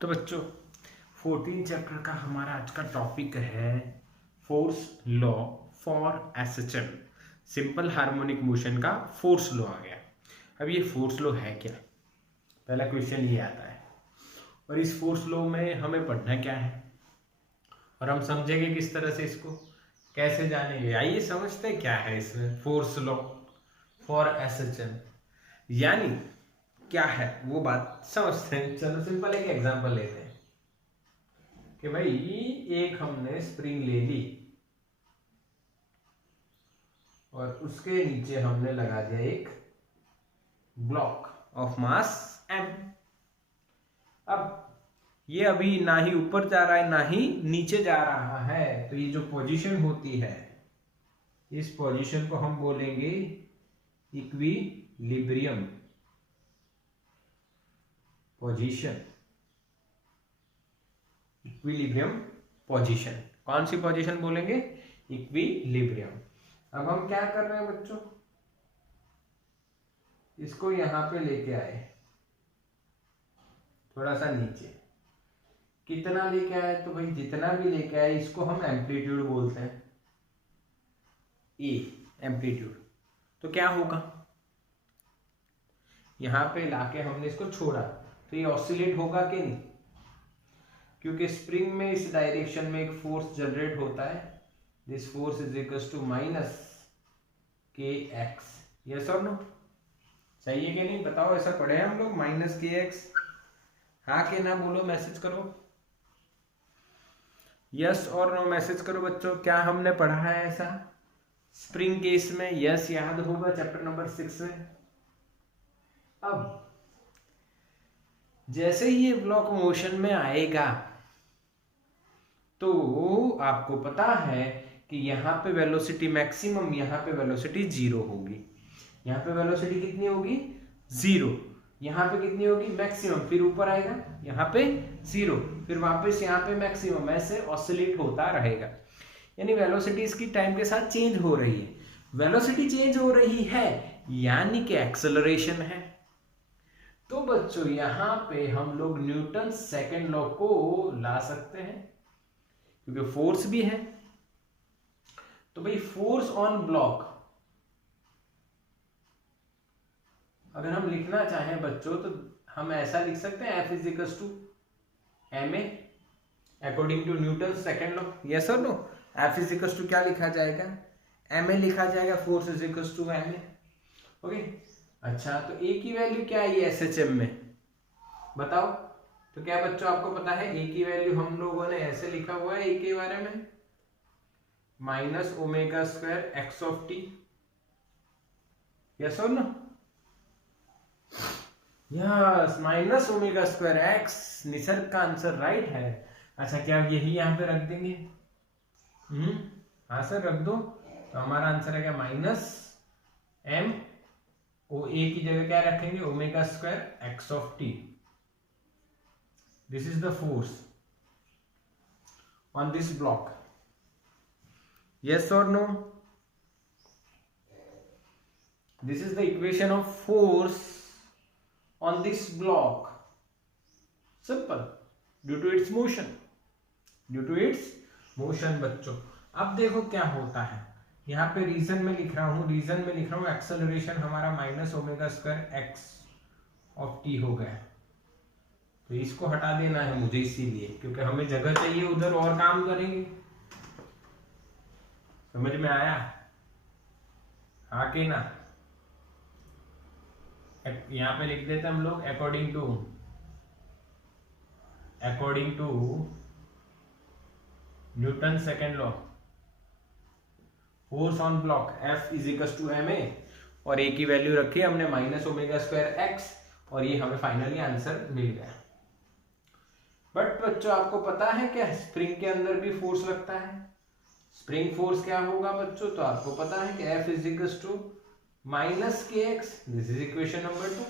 तो बच्चों 14 चैप्टर का हमारा आज का टॉपिक है force law for SHM. Simple harmonic motion का फोर्स लॉ आ गया। अब ये फोर्स लॉ है क्या, पहला क्वेश्चन ये आता है। और इस फोर्स लॉ में हमें पढ़ना क्या है और हम समझेंगे किस तरह से, इसको कैसे जानेंगे। आइए समझते हैं क्या है इसमें फोर्स लॉ फॉर एसएचएम यानी क्या है वो बात समझते हैं। चलो सिंपल एक एग्जांपल लेते हैं कि भाई एक हमने स्प्रिंग ले ली और उसके नीचे हमने लगा दिया एक ब्लॉक ऑफ मास m। अब ये अभी ना ही ऊपर जा रहा है ना ही नीचे जा रहा है, तो ये जो पोजीशन होती है इस पोजीशन को हम बोलेंगे इक्विलिब्रियम पोजीशन। इक्विलिब्रियम पोजीशन, कौन सी पोजीशन बोलेंगे? इक्विलिब्रियम। अब हम क्या कर रहे हैं बच्चों, इसको यहां पे लेके आए थोड़ा सा नीचे। कितना लेके आए? तो भाई जितना भी लेके आए इसको हम एम्पलीट्यूड बोलते हैं, ए एम्पलीट्यूड। तो क्या होगा, यहां पे लाके हमने इसको छोड़ा तो ये ऑसिलेट होगा कि नहीं, क्योंकि स्प्रिंग में इस डायरेक्शन में एक फोर्स जनरेट होता है। This force is equals to minus के एक्स। यस और नो? सही है कि नहीं बताओ, ऐसा पढ़े हैं हम लोग माइनस के एक्स? हाँ के ना बोलो, मैसेज करो, यस और नो मैसेज करो बच्चों। क्या हमने पढ़ा है ऐसा स्प्रिंग केस में? यस याद होगा चैप्टर नंबर 6 में। अब जैसे ही ये ब्लॉक मोशन में आएगा तो आपको पता है कि यहाँ पे वेलोसिटी मैक्सिमम, यहाँ पे वेलोसिटी 0 होगी। यहाँ पे वेलोसिटी कितनी होगी? 0। यहाँ पे कितनी होगी? मैक्सिमम। फिर ऊपर आएगा यहाँ पे 0, फिर वापस यहाँ पे मैक्सिमम। ऐसे ऑसिलेट होता रहेगा, यानी वेलोसिटी इसकी टाइम के साथ चेंज हो रही है। वेलोसिटी चेंज हो रही है यानी कि एक्सेलरेशन है। तो बच्चों यहाँ पे हम लोग न्यूटन सेकंड लॉ को ला सकते हैं, क्योंकि फोर्स भी है। तो भाई फोर्स ऑन ब्लॉक अगर हम लिखना चाहें बच्चों तो हम ऐसा लिख सकते हैं, F is equals to ma according to Newton second law. Yes और no? F is equals to क्या लिखा जाएगा? ma लिखा जाएगा। Force is equals to ma। Okay, अच्छा तो a की वैल्यू क्या है ये SHM में बताओ? तो क्या बच्चों आपको पता है a की वैल्यू हम लोगों ने ऐसे लिखा हुआ है a के बारे में, minus omega square x of t. Yes और no? Yes, minus omega square x Nisarg का आंसर राइट है। अच्छा क्या यही यहाँ पे रख देंगे? हाँ सर रख दो। तो हमारा आंसर है क्या? माइनस एम ओ ए की जगह क्या रखेंगे? Omega square x of t. This is the force on this block. Yes और no? This is the equation of force on this block. Simple. Due to its motion. Due to its motion बच्चों। अब देखो क्या होता है, यहाँ पे reason में लिख रहा हूँ, रीजन में लिख रहा हूँ एक्सेलरेशन हमारा minus omega square x of T हो गया। तो इसको हटा देना है मुझे इसीलिए, क्योंकि हमें जगह चाहिए उधर और काम करेंगे। समझ में आया? हाँ के ना? यहां पे लिख देते हम लोग according to Newton second law force on block F is equal to ma और a की वैल्यू रखी हमने माइनस ओमेगा स्क्वायर एक्स और ये हमें फाइनली आंसर मिल गया। बट बच्चों आपको पता है क्या स्प्रिंग के अंदर भी फोर्स लगता है? स्प्रिंग फोर्स क्या होगा बच्चों? तो आपको पता है कि F is equal to minus के x. This is equation number 2।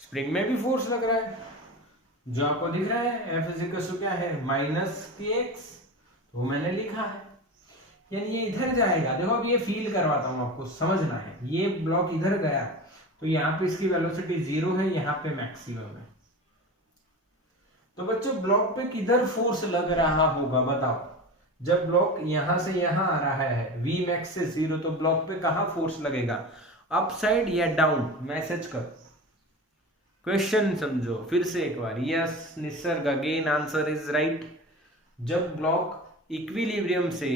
Spring में भी फोर्स लग रहा है, जो आपको दिख रहा है F इज इक्वल टू क्या है? माइनस के एक्स। तो मैंने लिखा है, यानी ये इधर जाएगा। देखो अब ये फील करवाता हूं आपको, समझना है। ये ब्लॉक इधर गया तो यहाँ पे इसकी वेलोसिटी 0 है, यहाँ पे मैक्सिमम है। तो बच्चों ब्लॉक पे किधर फोर्स लग रहा होगा बताओ। जब ब्लॉक यहां से यहां आ रहा है V मैक्स से 0, तो ब्लॉक पे कहां फोर्स लगेगा, अप साइड या डाउन। मैसेज कर, क्वेश्चन समझो फिर से एक बार। Yes Nisarg, again answer is right. जब ब्लॉक इक्विलिब्रियम से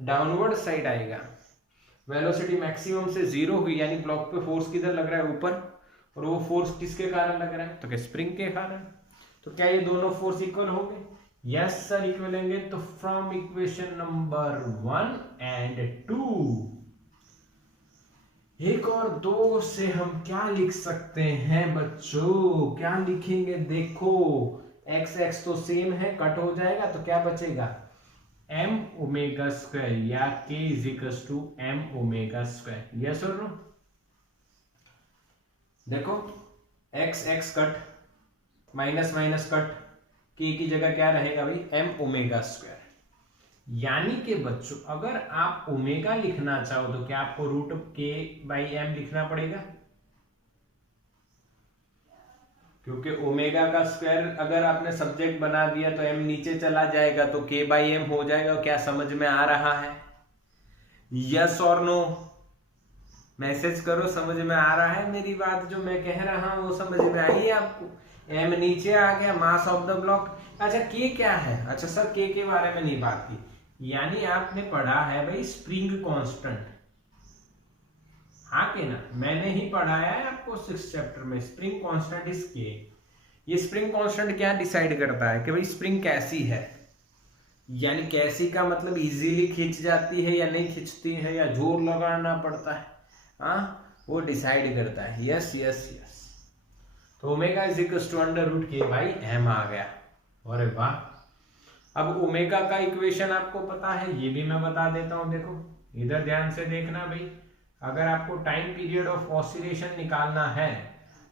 डाउनवर्ड साइड आएगा, वेलोसिटी मैक्सिमम से 0 हुई, यानी ब्लॉक पे फोर्स किधर लग रहा है, ऊपर। और वो फोर्स किसके कारण लग रहा है, तो क्या स्प्रिंग के कारण। तो क्या ये दोनों फोर्स इक्वल होंगे, यस सर इक्वल होंगे। तो फ्रॉम इक्वेशन नंबर 1 एंड 2, 1 और 2 से हम क्या लिख सकते हैं बच्चों, क्या लिखेंगे देखो। एक्स एक्स तो सेम है, कट हो जाएगा, तो क्या बचेगा, एम ओमेगा स्क्वायर, या K is equals to M omega square. Yes और नो। देखो X X cut, minus minus cut, K की जगह क्या रहेगा भाई, एम ओमेगा स्क्वायर। यानी कि बच्चों अगर आप ओमेगा लिखना चाहो तो क्या आपको रूट के बाई एम लिखना पड़ेगा, क्योंकि ओमेगा का स्क्वायर अगर आपने सब्जेक्ट बना दिया तो एम नीचे चला जाएगा, तो के बाई एम हो जाएगा। क्या समझ में आ रहा है, यस और नो। मैसेज करो, समझ में आ रहा है मेरी बात, जो मैं कह रहा हूं वो समझ में आई है आपको। एम नीचे आ गया, मास ऑफ द ब्लॉक। अच्छा के क्या है, अच्छा सर के बारे में नहीं बात की, यानी आपने पढ़ा है भाई स्प्रिंग कांस्टेंट, हाँ के ना, मैंने ही पढ़ाया है आपको 6th चैप्टर में। स्प्रिंग कांस्टेंट इज के। ये स्प्रिंग कांस्टेंट क्या डिसाइड करता है कि भाई स्प्रिंग कैसी है, यानी कैसी का मतलब इजीली खींच जाती है या नहीं खींचती है, या जोर लगाना पड़ता है, हाँ वो डिसाइड करता है। Yes yes yes. तो omega is equal to under root k by m आ गया। अरे वाह। अब ओमेगा का इक्वेशन आपको पता है, ये भी मैं बता देता हूं। देखो इधर ध्यान से देखना भाई, अगर आपको टाइम पीरियड ऑफ ऑसिलेशन निकालना है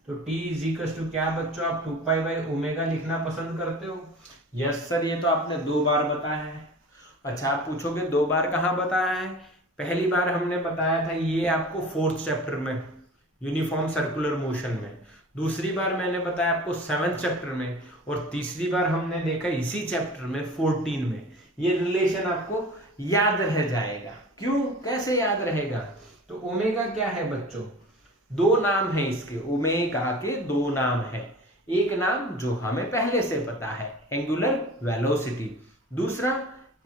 तो t इज इक्वल टू क्या बच्चों, आप 2 पाई बाई ओमेगा लिखना पसंद करते हो। यस सर, ये तो आपने 2 बार बताया है। अच्छा आप पूछोगे 2 बार कहाँ बताया है, पहली बार हमने बताया था ये आपको 4th चैप्टर में यूनिफॉर्म सर्कुलर मोशन में, दूसरी बार मैंने बताया आपको 7th चैप्टर में, और तीसरी बार हमने देखा इसी चैप्टर में 14 में। ये रिलेशन आपको याद रह जाएगा। क्यों, कैसे याद रहेगा, तो ओमेगा क्या है बच्चों, 2 नाम है इसके, ओमेगा के 2 नाम है। एक नाम जो हमें पहले से पता है एंगुलर वेलोसिटी, दूसरा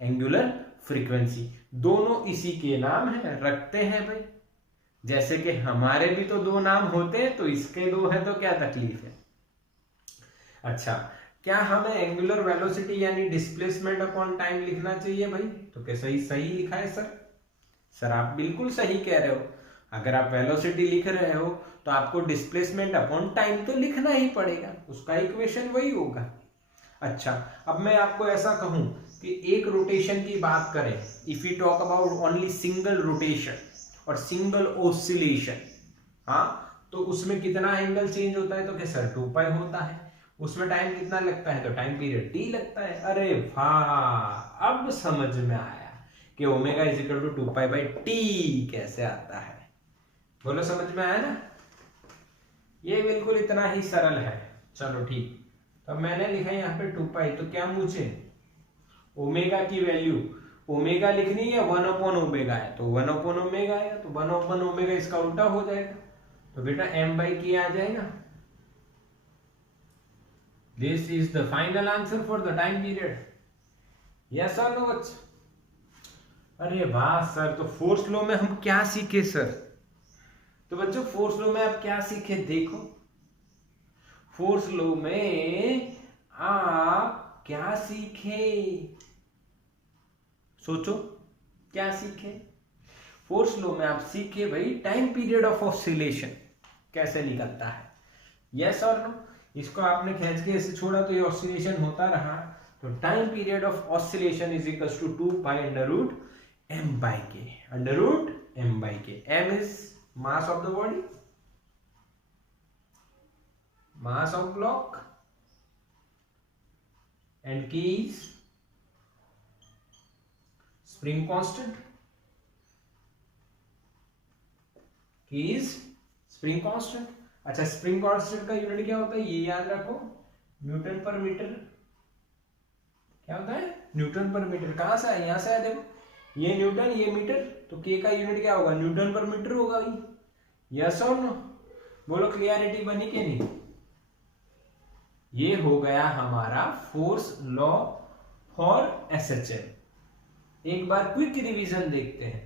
एंगुलर फ्रीक्वेंसी। दोनों इसी के नाम है, रखते हैं भाई। जैसे कि हमारे भी तो 2 नाम होते हैं, तो इसके 2 है तो क्या तकलीफ है। अच्छा क्या हमें एंगुलर वेलोसिटी यानी डिस्प्लेसमेंट अपॉन टाइम लिखना चाहिए भाई, तो क्या सही सही लिखा है सर। सर आप बिल्कुल सही कह रहे हो, अगर आप वेलोसिटी लिख रहे हो तो आपको डिस्प्लेसमेंट अपॉन टाइम तो लिखना ही पड़ेगा, उसका इक्वेशन वही होगा। अच्छा अब मैं आपको ऐसा कहूं कि एक रोटेशन की बात करें, if you talk about only single rotation और सिंगल ऑसिलेशन, हाँ तो उसमें कितना एंगल चेंज होता है, तो क्या सर 2 पाई होता है। उसमें टाइम कितना लगता है, तो टाइम पीरियड t लगता है। अरे वाह, अब समझ में आया कि omega is equal to 2 pi by T कैसे आता है। बोलो समझ में आया ना, ये बिल्कुल इतना ही सरल है। चलो ठीक, तो मैंने लिखा है यहाँ पे 2 पाई, तो क्या मुझे ओमेगा की वैल्यू ओमेगा लिखनी है, 1 अपॉन ओमेगा है तो 1 अपॉन ओमेगा आएगा, तो 1 अपॉन ओमेगा इसका उल्टा हो जाएगा, तो बेटा m बाई के आ जाएगा। This is the final answer for the time period. Yes और नो बच्चा। अरे वाह सर, तो फोर्स लॉ में हम क्या सीखे सर, तो बच्चों फोर्स लॉ में आप क्या सीखे, देखो फोर्स लॉ में आप क्या सीखे, सोचो क्या सीखे। फोर्स लॉ में आप सीखे भाई टाइम पीरियड ऑफ ऑसिलेशन कैसे निकलता है। यस और नो, इसको आपने खींच के ऐसे छोड़ा तो ये ऑसिलेशन होता रहा, तो time period of oscillation is equal to 2 pi under root m by k, under root m by k। m is mass of the body, mass of block, and k is spring constant, k is spring constant। अच्छा spring constant का unit क्या होता है, ये याद रखो, Newton पर metre क्या होता है, न्यूटन पर मीटर। कहाँ से आया, यहाँ से आया, देखो ये न्यूटन ये मीटर, तो के का यूनिट क्या होगा, न्यूटन पर मीटर होगा भाई। यस और नो, बोलो क्लियरिटी बनी कि नहीं। ये हो गया हमारा फोर्स लॉ फॉर एसएचएम। एक बार क्विक रिवीजन देखते हैं।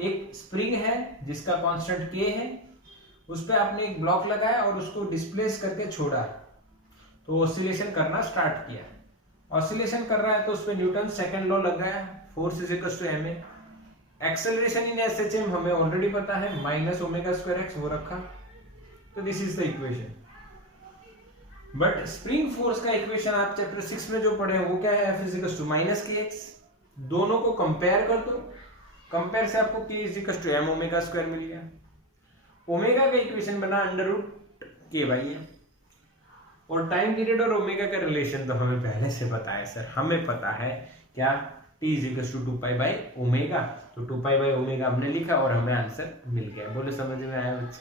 एक स्प्रिंग है जिसका कांस्टेंट के है, उस पर आपने एक ब्लॉक लगाया और उसको डिस्प्लेस करके छोड़ा, तो ऑसिलेशन करना स्टार्ट किया। ऑसिलेशन कर रहा है तो उस पर न्यूटन सेकंड लॉ लग गया, force is equal to m a. Acceleration in SHM हमें ऑलरेडी पता है, माइनस ओमेगा स्क्वायर एक्स वो रखा, तो this is the equation. But spring force का इक्वेशन आप चैप्टर 6 में जो पढ़े हैं वो क्या है, F is equal to minus के एक्स। दोनों को कंपेयर कर दो, कंपेयर से आपको K is equal to M omega square मिल गया। ओमेगा का इक्वेशन बना अंडर रूट के बाई है। और टाइम पीरियड और ओमेगा का रिलेशन तो हमें पहले से पता है सर, हमें पता है क्या, T is equal to 2 pi by omega, तो 2 पाई बाई ओमेगा हमने लिखा और हमें आंसर मिल गया। बोलो समझ में आया बच्चे,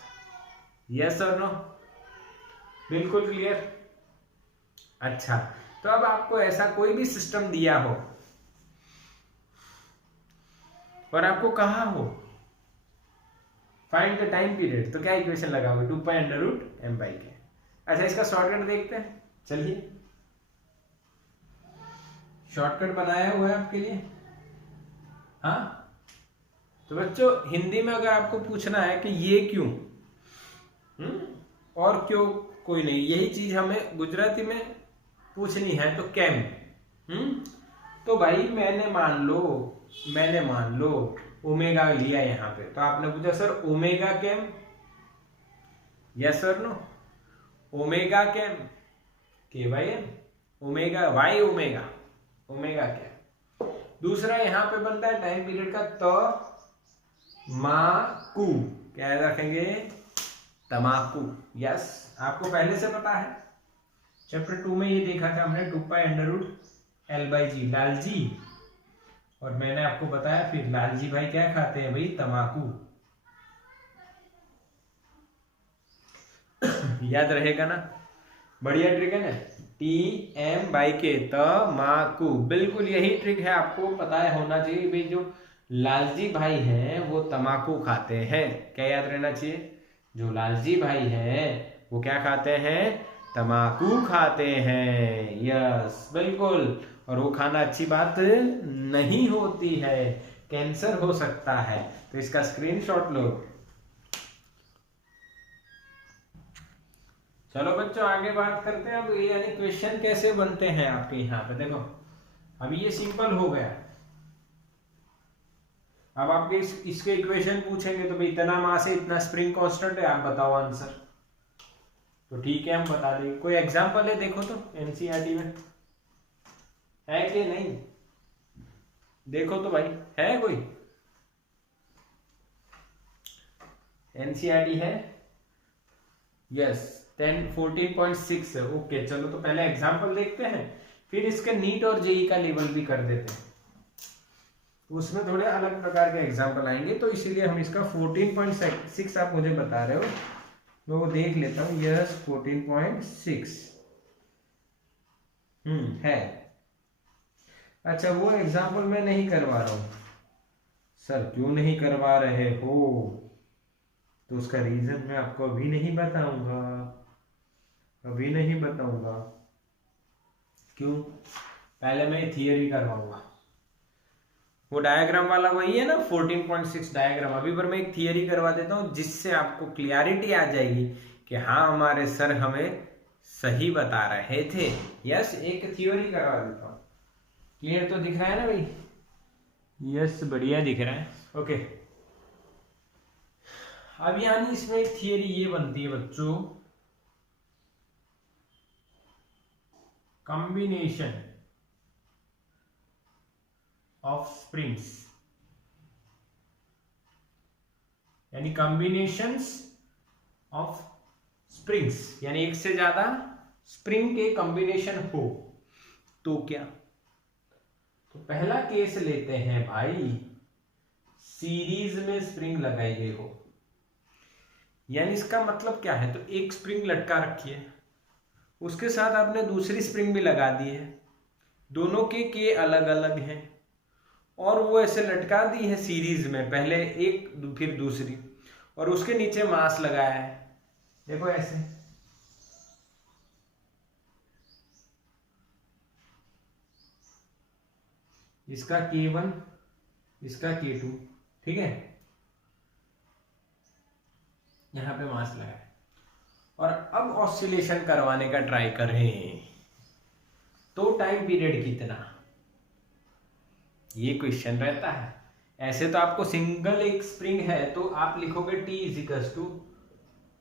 यस और नो, बिल्कुल क्लियर। अच्छा, तो अब आपको ऐसा कोई भी सिस्टम दिया हो और आपको कहा हो फाइंड द टाइम पीरियड, तो क्या इक्वेशन लगाओगे, 2 pi under root M by K. अच्छा, इसका शॉर्टकट देखते हैं, चलिए शॉर्टकट बनाया हुआ है आपके लिए। हाँ, तो बच्चों हिंदी में अगर आपको पूछना है कि ये क्यों, और क्यों कोई नहीं, यही चीज हमें गुजराती में पूछनी है तो कैम। तो भाई मैंने मान लो ओमेगा लिया यहाँ पे, तो आपने पूछा sir omega came, yes sir no, omega came k by m, omega why omega came. दूसरा यहाँ पे बनता है टाइम पीरियड का तमाकू, क्या रखेंगे, तमाकू। यस, आपको पहले से पता है, चैप्टर 2 में ये देखा था हमने, 2 pi under root l by g, Lalji. और मैंने आपको बताया फिर लालजी भाई क्या खाते हैं भाई, तमाकू। याद रहेगा ना, बढ़िया ट्रिक है ना, टी एम बाई के, तमाकू, बिल्कुल यही ट्रिक है, आपको पता है होना चाहिए भाई। जो लालजी भाई हैं वो तमाकू खाते हैं, क्या याद रहना चाहिए, जो लालजी भाई हैं वो क्या खाते हैं, तमाकू खाते हैं। यस बिल्कुल, और वो खाना अच्छी बात नहीं होती है, कैंसर हो सकता है, तो इसका स्क्रीनशॉट लो। चलो बच्चों आगे बात करते हैं अब, ये यानी क्वेश्चन कैसे बनते हैं आपके यहाँ पे। देखो अभी ये सिंपल हो गया, अब आपके इसके इक्वेशन पूछेंगे तो भाई इतना मास है, इतना स्प्रिंग कांस्टेंट है, आप बताओ आंसर। तो ठीक है हम बता देंगे। कोई एग्जांपल है देखो तो एनसीईआरटी में है कि नहीं, देखो तो भाई है कोई एनसीईआरटी है, यस 14.6 है। ओके चलो, तो पहले एग्जांपल देखते हैं, फिर इसके नीट और जेई का लेवल भी कर देते हैं, उसमें थोड़े अलग प्रकार के एग्जांपल आएंगे, तो इसीलिए हम इसका 14.6 आप मुझे बता रहे हो, मैं वो देख लेता हूँ। यस 14.6 है। अच्छा, वो एग्जांपल मैं नहीं करवा रहा हूँ सर, क्यों नहीं करवा रहे हो, तो उसका रीजन मैं आपको अभी नहीं बताऊंगा, अभी नहीं बताऊंगा। क्यों, पहले मैं थियरी करवाऊंगा। वो डायग्राम वाला वही है ना 14.6 डायग्राम, अभी पर मैं एक थियरी करवा देता हूँ जिससे आपको क्लियरिटी आ जाएगी कि हाँ हमारे सर हमें सही बता रहे थे। यस, एक थियोरी करवा देता हूँ। क्लियर तो दिख रहा है ना भाई, यस बढ़िया दिख रहा है। ओके, अब यानी इसमें एक थियरी ये बनती है बच्चों, कॉम्बिनेशन ऑफ स्प्रिंग्स, यानी कॉम्बिनेशंस ऑफ स्प्रिंग्स, यानी एक से ज्यादा स्प्रिंग के कॉम्बिनेशन हो तो क्या। तो पहला केस लेते हैं भाई, सीरीज में स्प्रिंग लगाई गई हो, यानी इसका मतलब क्या है, तो एक स्प्रिंग लटका रखी है, उसके साथ आपने दूसरी स्प्रिंग भी लगा दी है, दोनों के अलग अलग हैं और वो ऐसे लटका दी है सीरीज में, पहले एक फिर दूसरी, और उसके नीचे मास लगाया है, देखो ऐसे। इसका K1, इसका K2, ठीक है, यहां पे मास लगाया और अब ऑसिलेशन करवाने का ट्राई करें तो टाइम पीरियड कितना, ये क्वेश्चन रहता है। ऐसे तो आपको सिंगल एक स्प्रिंग है तो आप लिखोगे T इजिकल्स टू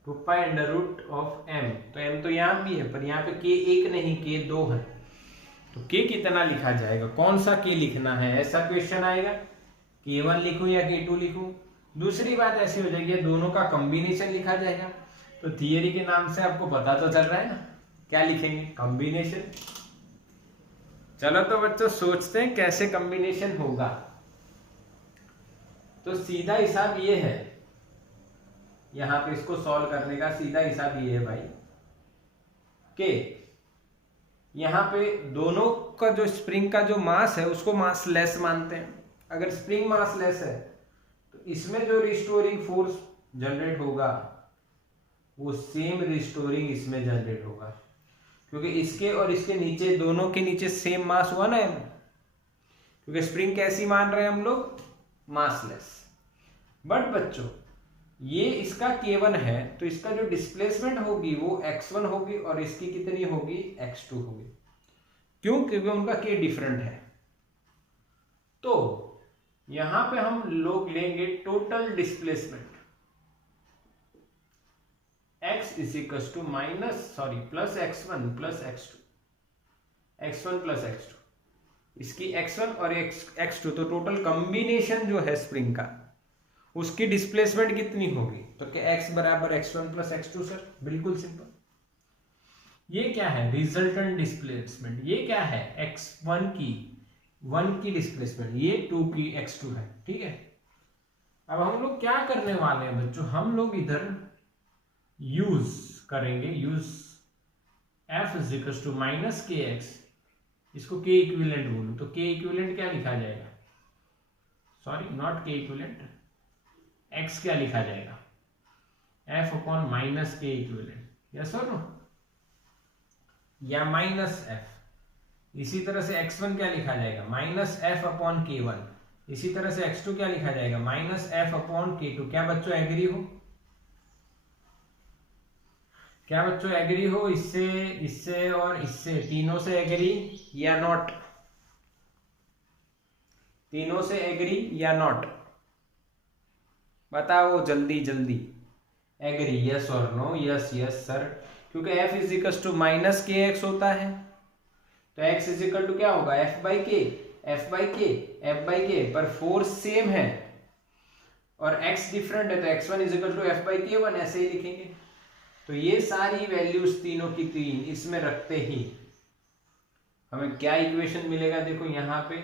2π√m, तो m तो यहां भी है पर यहाँ पे K1 नहीं K2 है, तो K कितना लिखा जाएगा, कौन सा K लिखना है, ऐसा क्वेश्चन आएगा। K1 लिखूं या K2 लिखूं। दूसरी बात ऐसी हो जाएगी दोनों का कॉम्बिनेशन लिखा जाएगा, तो थियरी के नाम से आपको पता तो चल रहा है ना, क्या लिखेंगे, कॉम्बिनेशन। चलो तो बच्चों सोचते हैं कैसे कॉम्बिनेशन होगा। तो सीधा हिसाब ये है, यहां पे इसको सॉल्व करने का सीधा हिसाब ये है भाई कि यहां पे दोनों का जो स्प्रिंग का जो मास है उसको मास लेस मानते हैं। अगर स्प्रिंग मास लेस है तो इसमें जो रिस्टोरिंग फोर्स जनरेट होगा वो सेम रिस्टोरिंग इसमें जनरेट होगा, क्योंकि इसके और इसके नीचे, दोनों के नीचे सेम मास हुआ ना, क्योंकि स्प्रिंग कैसी मान रहे हैं हम लोग, मासलेस। बट बच्चों ये इसका K1 है तो इसका जो डिस्प्लेसमेंट होगी वो x1 होगी और इसकी कितनी होगी, x2 होगी। क्यों, क्योंकि उनका K डिफरेंट है। तो यहां पे हम लोग लेंगे total displacement x equals two plus x1 plus x1 plus x2, इसकी x1 और x2, तो टोटल कॉम्बिनेशन जो है स्प्रिंग का उसकी डिस्प्लेसमेंट कितनी होगी, तो क्या x बराबर x1 प्लस x2 सर, बिल्कुल सिंपल। ये क्या है, रिजल्टेंट डिस्प्लेसमेंट, ये क्या है, x1 की 1 की डिस्प्लेसमेंट, ये 2 की x2 है, ठीक है। अब हम लोग क्या करने वाले हैं बच्चों, हम लोग इधर यूज करेंगे, use f is equals to minus kx, इसको k इक्विवेलेंट बोलूं तो k इक्विवेलेंट क्या लिखा जाएगा, sorry not k equivalent, x क्या लिखा जाएगा, f upon minus k equivalent, yes और नो, या माइनस f। इसी तरह से x1 क्या लिखा जाएगा, माइनस f अपॉन k1। इसी तरह से x2 क्या लिखा जाएगा, माइनस f अपॉन k2। क्या बच्चों एग्री हो, क्या बच्चों एग्री हो, इससे इससे और इससे, तीनों से एग्री या नॉट, तीनों से एग्री या नॉट, बताओ जल्दी जल्दी, एग्री यस और नो, यस यस सर, क्योंकि f is equals to minus kx होता है तो x इजिकल टू क्या होगा, f बाई के, पर फोर्स सेम है और x डिफरेंट है तो x1 is equal to f by k1, ऐसे ही लिखेंगे। तो ये सारी वैल्यूज तीनों की तीन इसमें रखते ही हमें क्या इक्वेशन मिलेगा, देखो यहाँ पे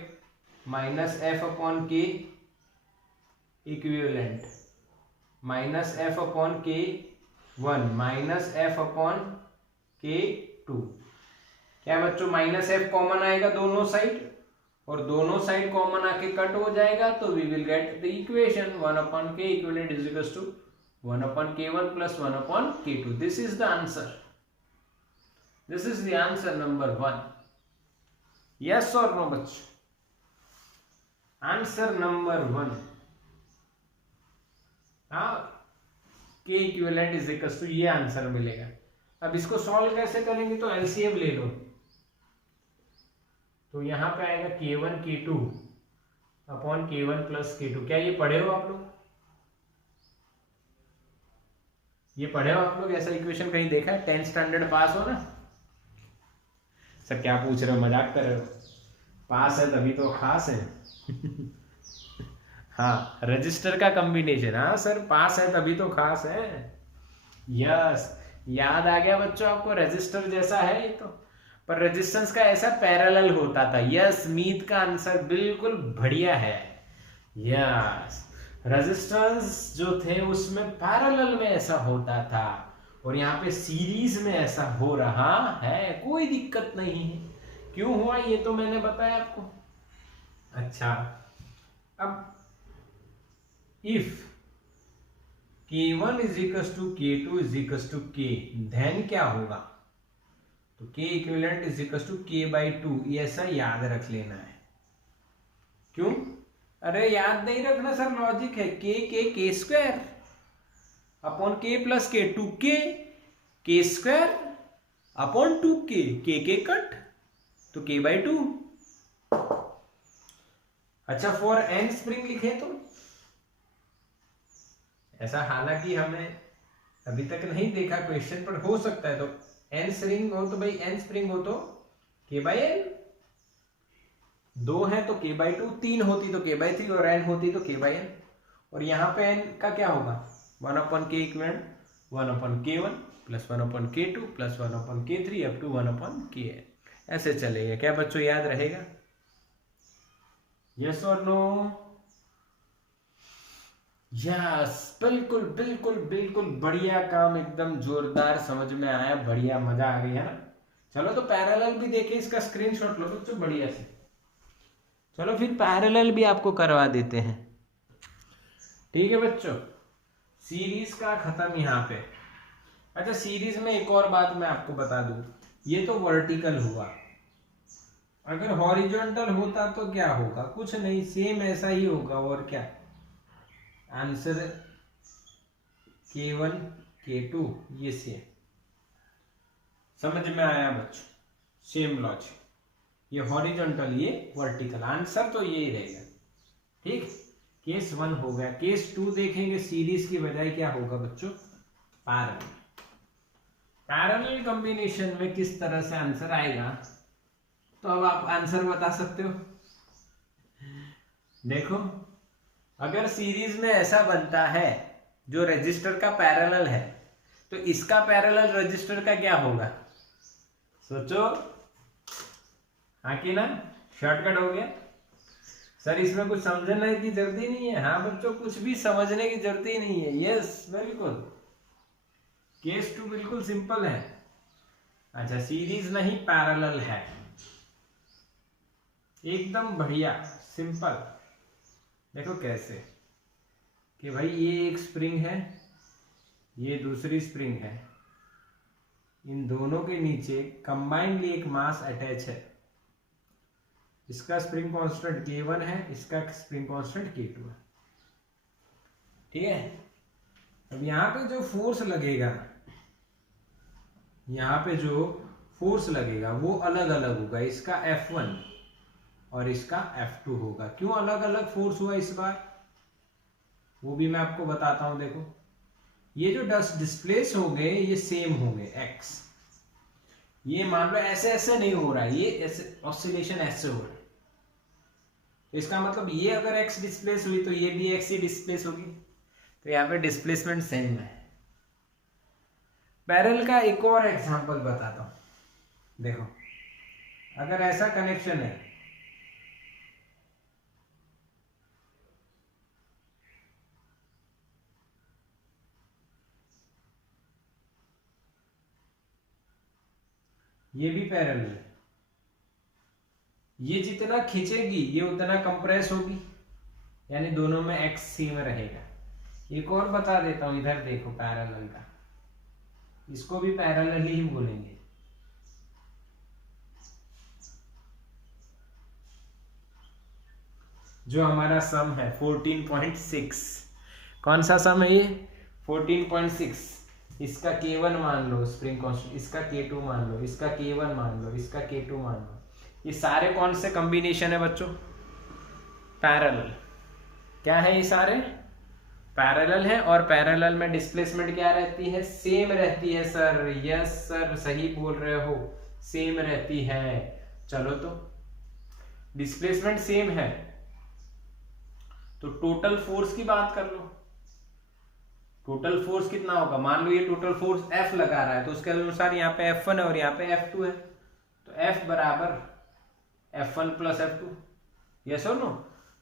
माइनस f अपॉन के equivalent, minus f upon k1 minus f upon k2। क्या बच्चों, माइनस f कॉमन आएगा दोनों साइड और दोनों साइड कॉमन आके कट हो जाएगा तो we will get the equation 1 upon k equivalent is equals to 1 upon k1 plus 1 upon k2. This is the answer. This is the answer number 1. Yes or no बच्चों, answer number 1, हाँ, k equivalent is equals to, ये answer मिलेगा। अब इसको solve कैसे करेंगे, तो LCM ले लो, तो यहां पे आएगा k1 k2 upon k1 plus k2। क्या ये पढ़े हो आप लोग, ये पढ़े हो आप लोग, ऐसा इक्वेशन कहीं देखा है, 10th स्टैंडर्ड पास हो ना सर, क्या पूछ रहे हो, मजाक कर रहे हो, पास है तभी तो खास है हाँ, रजिस्टर का कॉम्बिनेशन, हाँ सर पास है तभी तो खास है, यस, याद आ गया बच्चों आपको, रजिस्टर जैसा है ये तो, पर रेजिस्टेंस का ऐसा पैरेलल होता था, यस, मीत का आंसर बिल्कुल बढ़िया है, यस, रेजिस्टेंस जो थे उसमें पैरेलल में ऐसा होता था और यहाँ पे सीरीज में ऐसा हो रहा है, कोई दिक्कत नहीं है, क्यों हुआ ये तो मैंने बताया आपको। अच्छा, अब if K1 is equal to K2 is equal to K, then क्या होगा, तो K equivalent is equal to K/2, ये ऐसा याद रख लेना है। क्यों? अरे याद नहीं रखना सर, लॉजिक है, K square upon K plus K, 2K, K square upon 2K, K cut तो K/2। अच्छा, फॉर n स्प्रिंग लिखे तो ऐसा, हालांकि हमने अभी तक नहीं देखा क्वेश्चन, पर हो सकता है। तो n स्प्रिंग हो तो भाई n स्प्रिंग हो तो K/n, 2 है तो K/2, 3 होती तो K/3 और n होती तो K/n। और यहाँ पे n का क्या होगा, 1/k equivalent 1/K1 plus 1/K2 plus 1/K3 up to 1/Kn, ऐसे चलेगा। क्या बच्चों याद रहेगा? यस और नो? यस, बिल्कुल बिल्कुल बिल्कुल, बढ़िया काम, एकदम जोरदार, समझ में आया, बढ़िया, मजा आ गई है ना। चलो तो पैरेलल भी देखे, इसका स्क्रीनशॉट लो बच्चों बढ़िया से। चलो फिर पैरेलल भी आपको करवा देते हैं, ठीक है बच्चों। सीरीज का खत्म यहाँ पे। अच्छा, सीरीज में एक और बात मैं आपको बता दूं, ये तो वर्टिकल हुआ, अगर हॉरिजॉन्टल होता तो क्या होगा, कुछ नहीं, सेम ऐसा ही होगा। और क्या आंसर, K1 K2 ये सेम, समझ में आया बच्चों? सेम लॉजिक, ये हॉरिजॉन्टल ये वर्टिकल, आंसर तो यही रहेगा। ठीक, केस 1 हो गया। केस 2 देखेंगे, सीरीज की बजाय क्या होगा बच्चों, पैरेलल। पैरेलल कॉम्बिनेशन में किस तरह से आंसर आएगा, तो अब आप आंसर बता सकते हो। देखो, अगर सीरीज में ऐसा बनता है जो रजिस्टर का पैरेलल है, तो इसका पैरेलल रजिस्टर का क्या होगा, सोचो। हाँ कि ना, शॉर्टकट हो गया सर, इसमें कुछ समझने की जरूरत ही नहीं है। हाँ बच्चों, कुछ भी समझने की जरूरत ही नहीं है। यस, बिल्कुल, केस 2 बिल्कुल सिंपल है। अच्छा, सीरीज नहीं पैरेलल है, एकदम बढ़िया सिंपल। देखो कैसे कि भाई ये एक स्प्रिंग है, ये दूसरी स्प्रिंग है, इन दोनों के नीचे कंबाइंडली एक मास अटैच है। इसका स्प्रिंग कांस्टेंट K1 है, इसका स्प्रिंग कांस्टेंट K2 है, ठीक है। अब यहाँ पे जो फोर्स लगेगा, यहाँ पे जो फोर्स लगेगा वो अलग अलग होगा, इसका F1 और इसका F2 होगा। क्यों अलग अलग फोर्स हुआ इस बार, वो भी मैं आपको बताता हूं। देखो, ये जो डिस्प्लेस हो गए ये सेम होंगे, x, ये मान लो ऐसे ऐसे नहीं हो रहा है, ये ऐसे ऑसिलेशन ऐसे हो रहा है, तो इसका मतलब ये अगर x डिस्प्लेस हुई तो ये भी x ही डिस्प्लेस होगी, तो यहाँ पे डिस्प्लेसमेंट सेम है। पैरेलल का एक और एग्जांपल बताता हूं। देखो, अगर ऐसा कनेक्शन है, ये भी पैरेलल है, ये जितना खींचेगी ये उतना कंप्रेस होगी, यानी दोनों में x सेम रहेगा। एक और बता देता हूं, इधर देखो पैरेलल का, इसको भी पैरेलल ही बोलेंगे। जो हमारा सम है 14.6, कौन सा सम है ये, 14.6। इसका K1 मान लो स्प्रिंग कांस्टेंट, इसका K2 मान लो, इसका K1 मान लो, इसका K2 मान लो। ये सारे कौन से कॉम्बिनेशन है बच्चों, पैरेलल। क्या है ये सारे, पैरेलल है, और पैरेलल में डिस्प्लेसमेंट क्या रहती है, सेम रहती है सर। यस सर, सही बोल रहे हो, सेम रहती है। चलो तो डिस्प्लेसमेंट सेम है, तो टोटल फोर्स की बात कर लो। टोटल फोर्स कितना होगा, मान लो ये टोटल फोर्स F लगा रहा है, तो उसके अनुसार यहाँ पे F1 है और यहाँ पे F2 है, तो F बराबर F1 प्लस F2। यस और नो,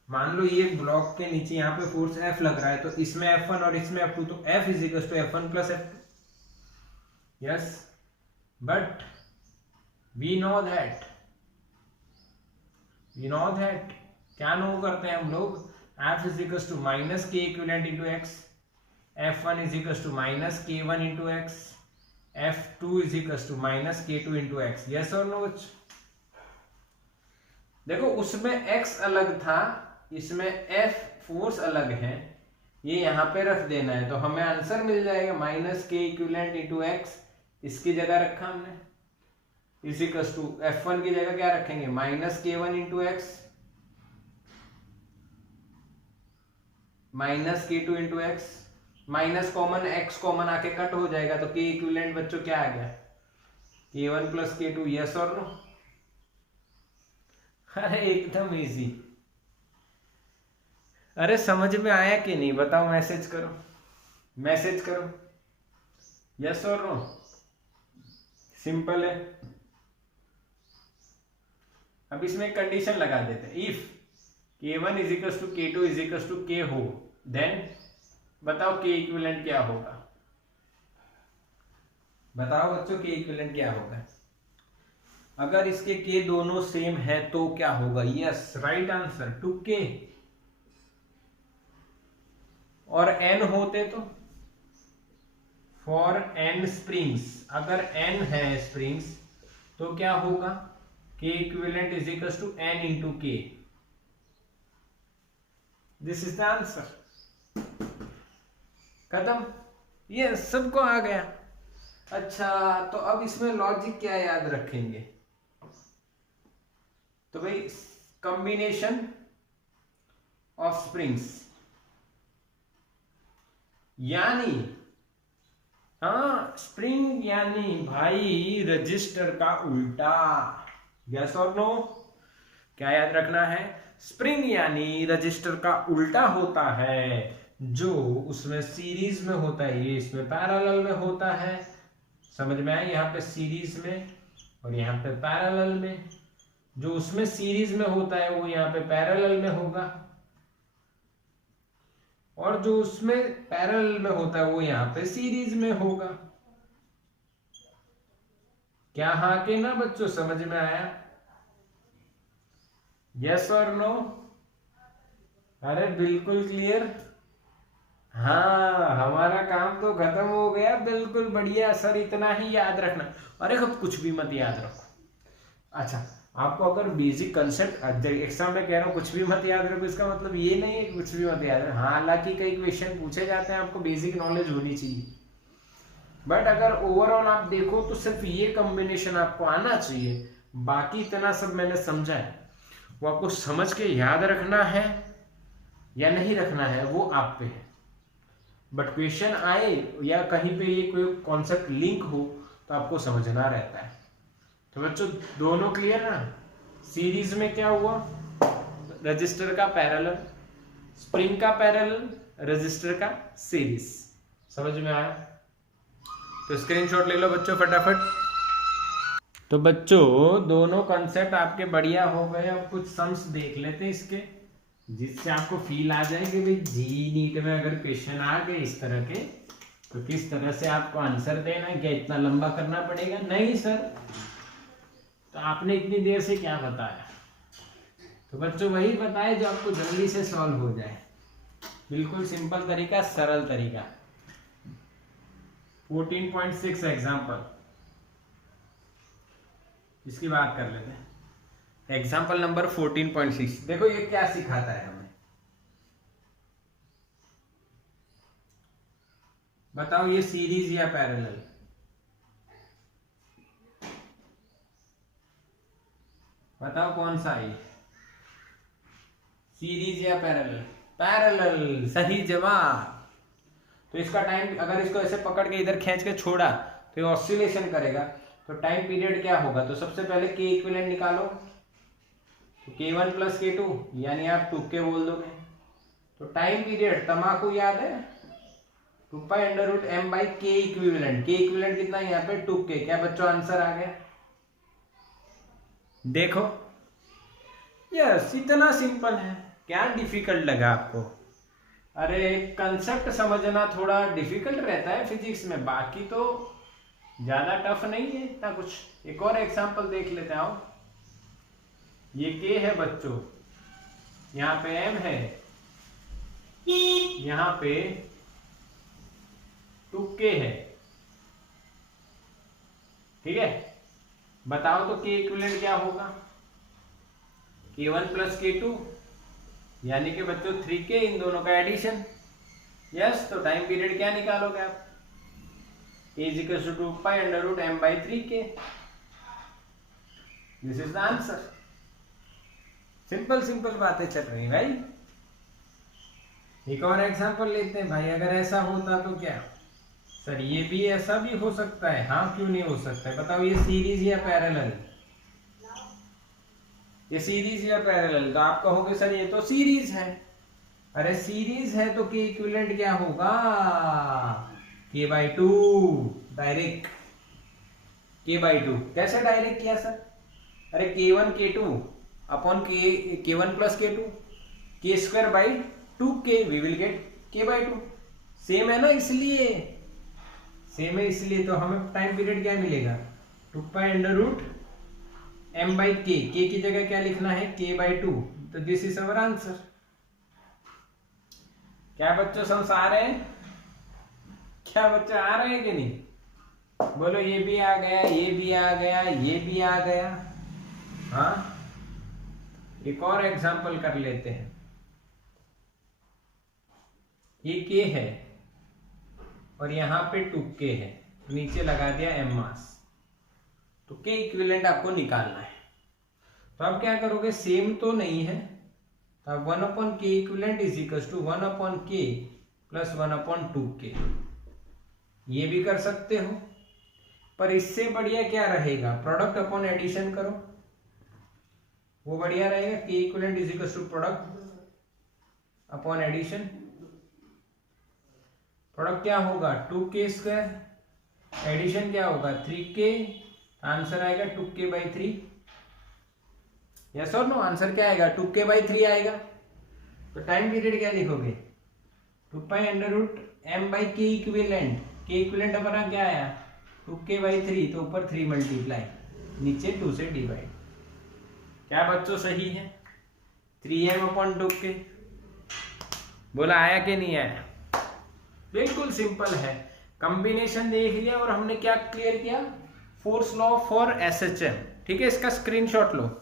मान लो ये ब्लॉक के नीचे यहाँ पे फोर्स F लग रहा है, तो इसमें F1 और इसमें F2, तो F is equal to F1 plus F2। Yes, but we know that you know that, क्या नो करते हैं हम लोग, F is equal to minus k equivalent into x, F1 is equal to minus K1 into x, F2 is equal to minus K2 into x. Yes और no? देखो उसमें x अलग था, इसमें F फोर्स अलग है, ये यहाँ पे रख देना है तो हमें आंसर मिल जाएगा minus k equivalent into x, इसकी जगह रखा हमने, इज इक्वल टू F1 की जगह क्या रखेंगे, minus K1 into x minus K2 into x, minus common, x common आके कट हो जाएगा तो के इक्विवेलेंट बच्चों क्या आ गया, K1 प्लस K2। यस और नो? अरे एकदम इजी। अरे समझ में आया कि नहीं बताओ, मैसेज करो, मैसेज करो, यस और नो? सिंपल है। अब इसमें एक कंडीशन लगा देते हैं, if K1 is equal to K2 is equal to K हो, देन बताओ के इक्विवेलेंट क्या होगा, बताओ बच्चों के इक्विवेलेंट क्या होगा। अगर इसके के दोनों सेम है तो क्या होगा, यस राइट आंसर 2K। और n होते तो, फॉर n स्प्रिंग्स, अगर n है स्प्रिंग्स तो क्या होगा, k equivalent is equal to n into k. This is the answer. खत्म, ये सबको आ गया। अच्छा तो अब इसमें लॉजिक क्या याद रखेंगे, तो भाई कॉम्बिनेशन ऑफ स्प्रिंग्स, यानी हाँ स्प्रिंग यानी भाई रजिस्टर का उल्टा। यस और नो? क्या याद रखना है, स्प्रिंग यानी रजिस्टर का उल्टा होता है, जो उसमें सीरीज में होता है ये इसमें पैरेलल में होता है। समझ में आया, यहाँ पे सीरीज में और यहाँ पे पैरेलल में, जो उसमें सीरीज में होता है वो यहाँ पे पैरेलल में होगा, और जो उसमें पैरेलल में होता है वो यहाँ पे सीरीज में होगा। क्या हाँ के ना बच्चों, समझ में आया? यस और नो? अरे बिल्कुल क्लियर। हाँ हमारा काम तो खत्म हो गया, बिल्कुल बढ़िया सर, इतना ही याद रखना। अरे खुद कुछ भी मत याद रखो। अच्छा आपको अगर बेसिक कंसेप्ट एग्जाम में कह रहा हूँ कुछ भी मत याद रखो, इसका मतलब ये नहीं है कि कुछ भी मत याद रखो। हाँ हालांकि कई क्वेश्चन पूछे जाते हैं, आपको बेसिक नॉलेज होनी चाहिए, बट अगर ओवरऑल आप देखो तो सिर्फ ये कॉम्बिनेशन आपको आना चाहिए, बाकी इतना सब मैंने समझा है वो आपको समझ के याद रखना है या नहीं रखना है वो आप पे है। बट क्वेश्चन आए या कहीं पे ये कोई कॉन्सेप्ट लिंक हो तो आपको समझना रहता है। तो बच्चों दोनों क्लियर ना? सीरीज में क्या हुआ, रजिस्टर का पैरेलल, स्प्रिंग का पैरेलल, रजिस्टर का सीरीज। समझ में आया? तो स्क्रीनशॉट ले लो बच्चों फटाफट। तो बच्चों दोनों कॉन्सेप्ट आपके बढ़िया हो गए। अब कुछ सम्स देख लेते हैं इसके, जिससे आपको फील आ जाए कि भाई जी नीट में अगर क्वेश्चन आ गए इस तरह के तो किस तरह से आपको आंसर देना है। क्या इतना लंबा करना पड़ेगा? नहीं सर, तो आपने इतनी देर से क्या बताया? तो बच्चों वही बताए जो आपको जल्दी से सॉल्व हो जाए। बिल्कुल सिंपल तरीका, सरल तरीका। 14.6 एग्जाम्पल, इसकी बात कर लेते हैं। एग्जाम्पल नंबर 14.6 देखो ये क्या सिखाता है हमें, बताओ ये सीरीज या पैरेलल? बताओ कौन सा है, सीरीज या पैरेलल? पैरेलल, सही जवाब। तो इसका टाइम, अगर इसको ऐसे पकड़ के इधर खींच के छोड़ा तो ये ऑसिलेशन करेगा, तो टाइम पीरियड क्या होगा? तो सबसे पहले के इक्विवेलेंट निकालो, तो K1 प्लस K2 यानी आप 2K बोल दोगे। तो टाइम पीरियड तमाकू याद है, 2π√m/k इक्विवेलेंट। के इक्विवेलेंट कितना है यहाँ पे? 2K। क्या बच्चों आंसर आ गया? देखो यस, इतना सिंपल है। क्या डिफिकल्ट लगा आपको? अरे कंसेप्ट समझना थोड़ा डिफिकल्ट रहता है फिजिक्स में, बाकी तो ज्यादा टफ नहीं है इतना कुछ। एक और एग्जांपल देख लेते हैं। आओ ये K है बच्चों, यहाँ पे M है, यहाँ पे 2K है। ठीक है, बताओ तो K इक्विवेलेंट क्या होगा? K1 प्लस K2 यानी कि बच्चों 3K, इन दोनों का एडिशन। यस, तो टाइम पीरियड क्या निकालोगे आप? A = 2π√m/3K। This is the answer. Simple simple बातें चल रही भाई। एक और एग्जांपल लेते हैं भाई। अगर ऐसा होता तो क्या? सर ये भी ऐसा भी हो सकता है। हाँ, क्यों नहीं हो सकता है? बताओ, ये सीरीज या पैरेलल? ये सीरीज या पैरेलल? तो आप कहोगे सर ये तो सीरीज है। अरे सीरीज है तो के इक्विवेलेंट क्या होगा? K/2 direct. K/2 कैसे डायरेक्ट किया सर? अरे K1 K2 upon K1 plus K2 K²/2K we will get K/2। Same है ना, इसलिए सेम है, इसलिए तो हमें टाइम पीरियड क्या मिलेगा? 2π√m/K। K की जगह क्या लिखना है? K/2। तो दिस इज अवर आंसर। क्या बच्चों समझ आ रहे हैं? क्या बच्चों आ रहे हैं कि नहीं? बोलो, ये भी आ गया, ये भी आ गया, ये भी आ गया। हाँ, एक और एग्जांपल कर लेते हैं। ये K है और यहां पे 2K है, नीचे लगा दिया m मास। तो K इक्विवेलेंट आपको निकालना है। तो आप क्या करोगे? सेम तो नहीं है, तो 1/K equivalent is equal to 1/K plus 1/2K। ये भी कर सकते हो, पर इससे बढ़िया क्या रहेगा? प्रोडक्ट अपॉन एडिशन करो, वो बढ़िया रहेगा। K equivalent is equal to product upon addition. Product क्या होगा? 2K², एडिशन क्या होगा? 3K। आंसर आएगा 2K/3। यस और नो? आंसर क्या आएगा? 2K/3 आएगा। तो टाइम पीरियड क्या लिखोगे? 2π√m/K equivalent. K इक्विवेलेंट अपना क्या आया? 2K/3। तो ऊपर 3 मल्टीप्लाई, नीचे 2 से डिवाइड। क्या बच्चों सही है? 3m/2K। बोला आया कि नहीं आया? बिल्कुल सिंपल है। कॉम्बिनेशन देख लिया और हमने क्या क्लियर किया? Force law for SHM। ठीक है, इसका स्क्रीनशॉट लो।